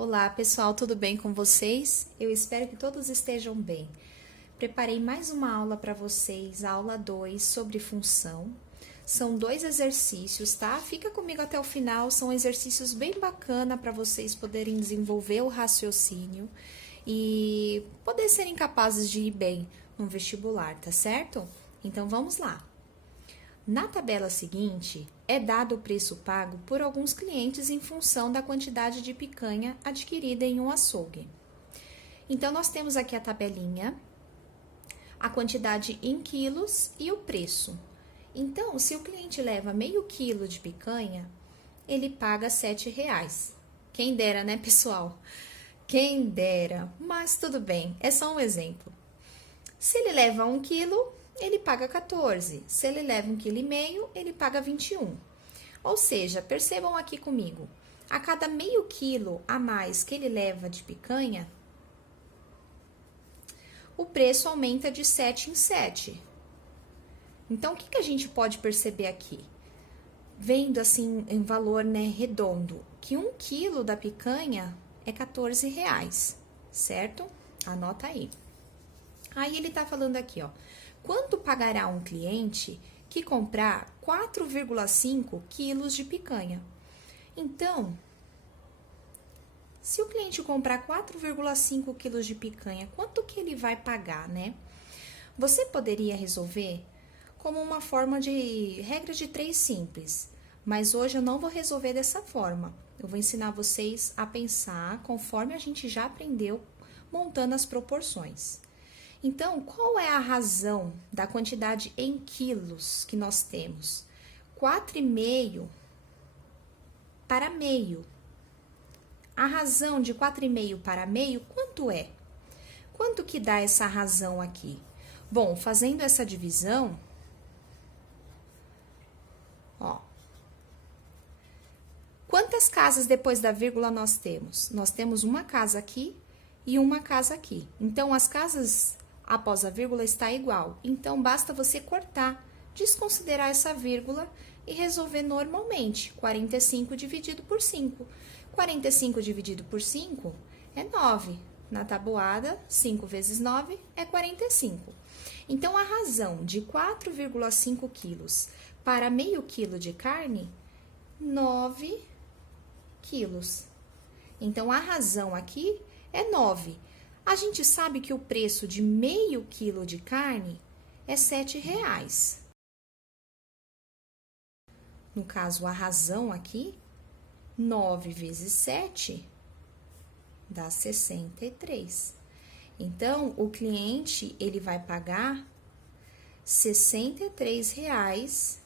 Olá pessoal, tudo bem com vocês? Eu espero que todos estejam bem. Preparei mais uma aula para vocês, a aula 2 sobre função. São 2 exercícios, tá? Fica comigo até o final, são exercícios bem bacana para vocês poderem desenvolver o raciocínio e poder serem capazes de ir bem no vestibular, tá certo? Então vamos lá. Na tabela seguinte, é dado o preço pago por alguns clientes em função da quantidade de picanha adquirida em um açougue. Então, nós temos aqui a tabelinha, a quantidade em quilos e o preço. Então, se o cliente leva meio quilo de picanha, ele paga R$ 7,00. Quem dera, né, pessoal? Quem dera, mas tudo bem, é só um exemplo. Se ele leva 1 quilo, ele paga 14. Se ele leva 1,5 kg, ele paga 21. Ou seja, percebam aqui comigo, a cada meio quilo a mais que ele leva de picanha, o preço aumenta de 7 em 7. Então, o que a gente pode perceber aqui? Vendo assim em valor, né, redondo, que 1 quilo da picanha é R$ 14,00, certo? Anota aí. Aí ele tá falando aqui, ó. Quanto pagará um cliente que comprar 4,5 quilos de picanha? Então, se o cliente comprar 4,5 quilos de picanha, quanto que ele vai pagar, né? Você poderia resolver como uma forma de regra de 3 simples, mas hoje eu não vou resolver dessa forma. Eu vou ensinar vocês a pensar conforme a gente já aprendeu montando as proporções. Então, qual é a razão da quantidade em quilos que nós temos? 4,5 para meio. A razão de 4,5 para meio, quanto é? Quanto que dá essa razão aqui? Bom, fazendo essa divisão, ó. Quantas casas depois da vírgula nós temos? Nós temos uma casa aqui e uma casa aqui. Então, as casas após a vírgula está igual. Então, basta você cortar, desconsiderar essa vírgula e resolver normalmente. 45 dividido por 5. 45 dividido por 5 é 9. Na tabuada, 5 vezes 9 é 45. Então, a razão de 4,5 quilos para meio quilo de carne, 9 quilos. Então, a razão aqui é 9. A gente sabe que o preço de meio quilo de carne é R$ 7,00. No caso, a razão aqui, 9 vezes 7 dá 63. Então, o cliente, ele vai pagar R$ 63,00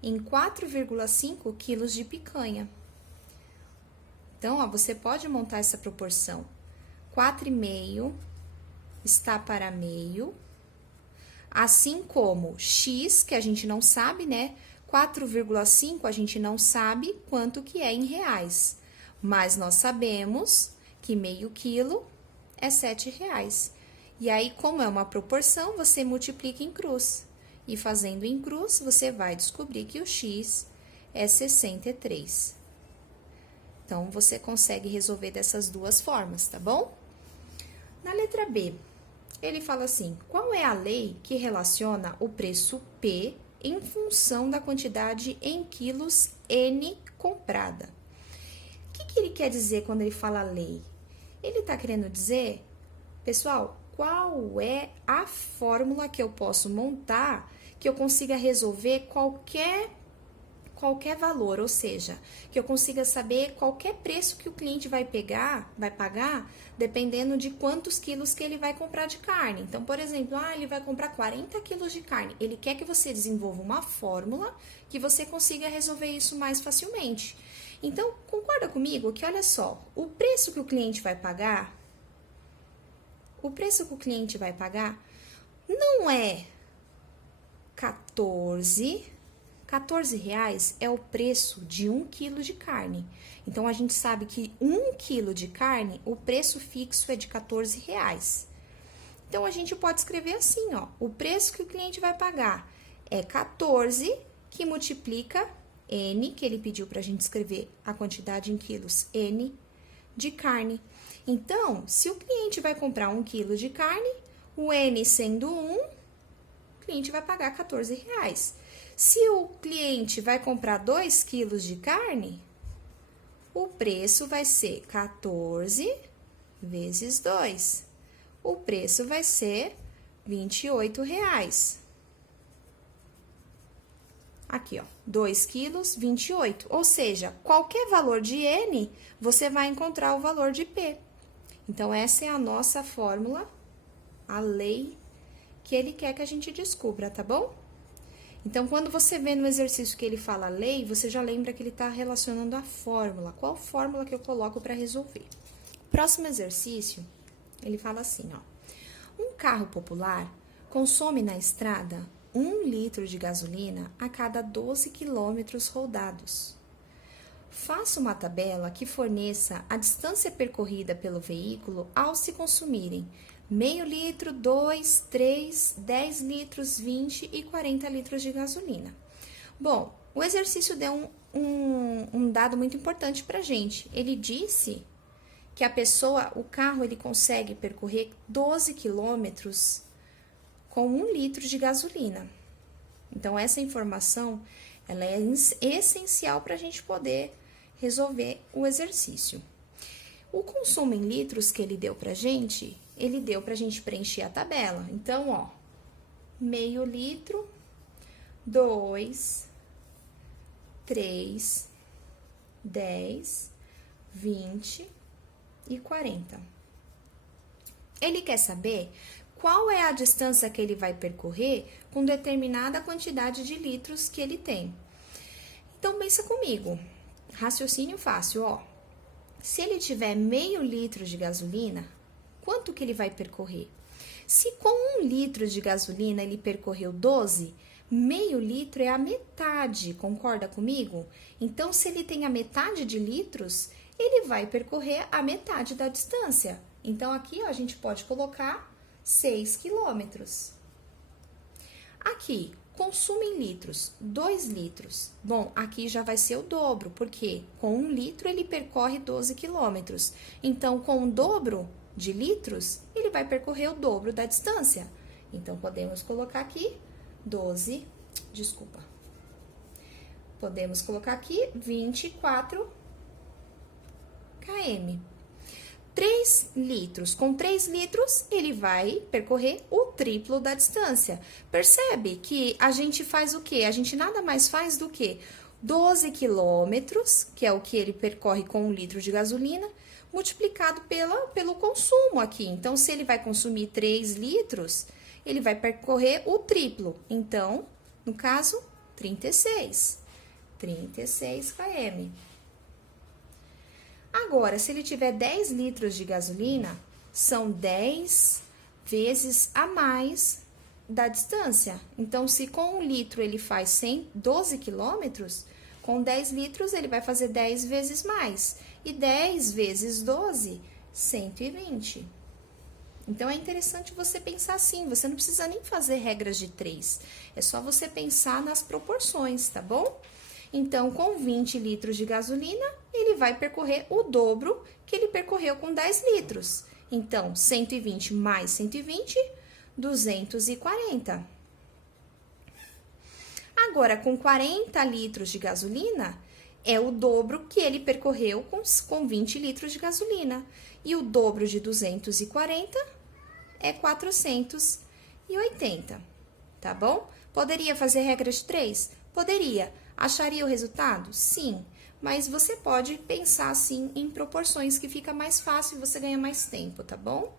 em 4,5 quilos de picanha. Então, ó, você pode montar essa proporção. 4,5 está para meio, assim como x, que a gente não sabe, né? 4,5 a gente não sabe quanto que é em reais, mas nós sabemos que meio quilo é R$ 7,00. E aí, como é uma proporção, você multiplica em cruz. E fazendo em cruz, você vai descobrir que o x é 63. Então, você consegue resolver dessas duas formas, tá bom? Na letra B, ele fala assim, qual é a lei que relaciona o preço P em função da quantidade em quilos N comprada? O que ele quer dizer quando ele fala lei? Ele está querendo dizer, pessoal, qual é a fórmula que eu posso montar que eu consiga resolver qualquer valor, ou seja, que eu consiga saber qualquer preço que o cliente vai pagar, dependendo de quantos quilos que ele vai comprar de carne. Então, por exemplo, ele vai comprar 40 quilos de carne. Ele quer que você desenvolva uma fórmula que você consiga resolver isso mais facilmente. Então, concorda comigo que, olha só, o preço que o cliente vai pagar não é 14 reais é o preço de 1 quilo de carne. Então, a gente sabe que 1 quilo de carne, o preço fixo é de 14 reais. Então, a gente pode escrever assim, ó. O preço que o cliente vai pagar é 14, que multiplica N, que ele pediu pra gente escrever a quantidade em quilos, N de carne. Então, se o cliente vai comprar 1 quilo de carne, o N sendo 1, o cliente vai pagar R$14. Se o cliente vai comprar 2 quilos de carne, o preço vai ser 14 vezes 2. O preço vai ser R$28. Aqui, ó, 2 quilos, 28. Ou seja, qualquer valor de N, você vai encontrar o valor de P. Então, essa é a nossa fórmula, a lei que ele quer que a gente descubra, tá bom? Então, quando você vê no exercício que ele fala lei, você já lembra que ele está relacionando a fórmula. Qual fórmula que eu coloco para resolver? Próximo exercício, ele fala assim, ó. Um carro popular consome na estrada 1 litro de gasolina a cada 12 quilômetros rodados. Faça uma tabela que forneça a distância percorrida pelo veículo ao se consumirem meio litro, 2, 3, 10 litros, 20 e 40 litros de gasolina. Bom, o exercício deu um dado muito importante pra gente. Ele disse que o carro, ele consegue percorrer 12 quilômetros com 1 litro de gasolina. Então, essa informação, ela é essencial para a gente poder resolver o exercício. O consumo em litros que ele deu pra gente, ele deu pra gente preencher a tabela. Então, ó, meio litro, 2, 3, 10, 20 e 40. Ele quer saber qual é a distância que ele vai percorrer com determinada quantidade de litros que ele tem. Então, pensa comigo. Raciocínio fácil, ó. Se ele tiver meio litro de gasolina, quanto que ele vai percorrer? Se com 1 litro de gasolina ele percorreu 12, meio litro é a metade, concorda comigo? Então, se ele tem a metade de litros, ele vai percorrer a metade da distância. Então, aqui, ó, a gente pode colocar 6 quilômetros. Aqui, consumo em litros, 2 litros. Bom, aqui já vai ser o dobro, porque com 1 litro ele percorre 12 quilômetros. Então, com o dobro de litros, ele vai percorrer o dobro da distância. Então, podemos colocar aqui 24 km. 3 litros. Com 3 litros, ele vai percorrer o triplo da distância. Percebe que a gente faz o quê? A gente nada mais faz do que 12 quilômetros, que é o que ele percorre com 1 litro de gasolina, multiplicado pelo consumo aqui. Então, se ele vai consumir 3 litros, ele vai percorrer o triplo. Então, no caso, 36 km. Agora, se ele tiver 10 litros de gasolina, são 10 vezes a mais da distância. Então, se com 1 litro ele faz 12 quilômetros, com 10 litros ele vai fazer 10 vezes mais. E 10 vezes 12, 120. Então, é interessante você pensar assim, você não precisa nem fazer regras de 3. É só você pensar nas proporções, tá bom? Então, com 20 litros de gasolina, ele vai percorrer o dobro que ele percorreu com 10 litros. Então, 120 mais 120, 240. Agora, com 40 litros de gasolina, é o dobro que ele percorreu com 20 litros de gasolina. E o dobro de 240 é 480, tá bom? Poderia fazer regra de 3? Poderia. Acharia o resultado? Sim, mas você pode pensar assim em proporções que fica mais fácil e você ganha mais tempo, tá bom?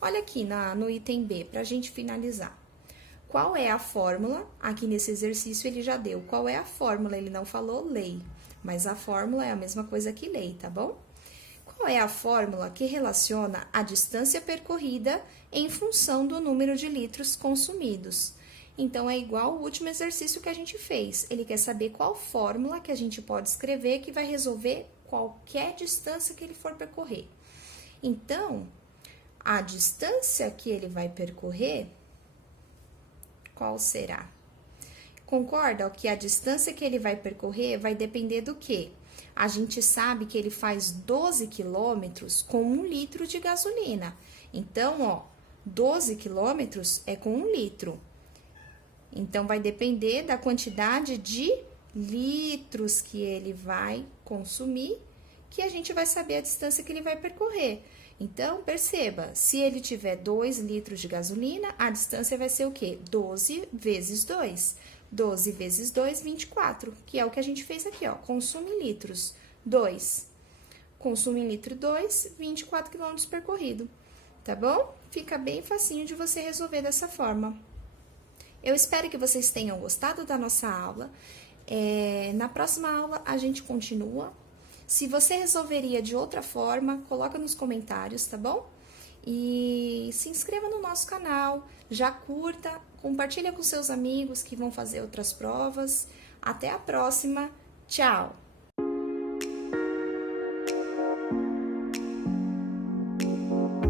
Olha aqui no item B, pra gente finalizar. Qual é a fórmula? Aqui nesse exercício ele já deu. Qual é a fórmula? Ele não falou lei, mas a fórmula é a mesma coisa que lei, tá bom? Qual é a fórmula que relaciona a distância percorrida em função do número de litros consumidos? Então, é igual ao último exercício que a gente fez. Ele quer saber qual fórmula que a gente pode escrever que vai resolver qualquer distância que ele for percorrer. Então, a distância que ele vai percorrer, qual será? Concorda que a distância que ele vai percorrer vai depender do quê? A gente sabe que ele faz 12 quilômetros com 1 litro de gasolina. Então, ó, 12 quilômetros é com 1 litro. Então, vai depender da quantidade de litros que ele vai consumir, que a gente vai saber a distância que ele vai percorrer. Então, perceba, se ele tiver 2 litros de gasolina, a distância vai ser o quê? 12 vezes 2. 12 vezes 2, 24, que é o que a gente fez aqui, ó. Consumo em litros, 2. Consumo em litro 2, 24 quilômetros percorrido, tá bom? Fica bem facinho de você resolver dessa forma. Eu espero que vocês tenham gostado da nossa aula. Na próxima aula, a gente continua. Se você resolveria de outra forma, coloca nos comentários, tá bom? E se inscreva no nosso canal, já curta, compartilha com seus amigos que vão fazer outras provas. Até a próxima, tchau!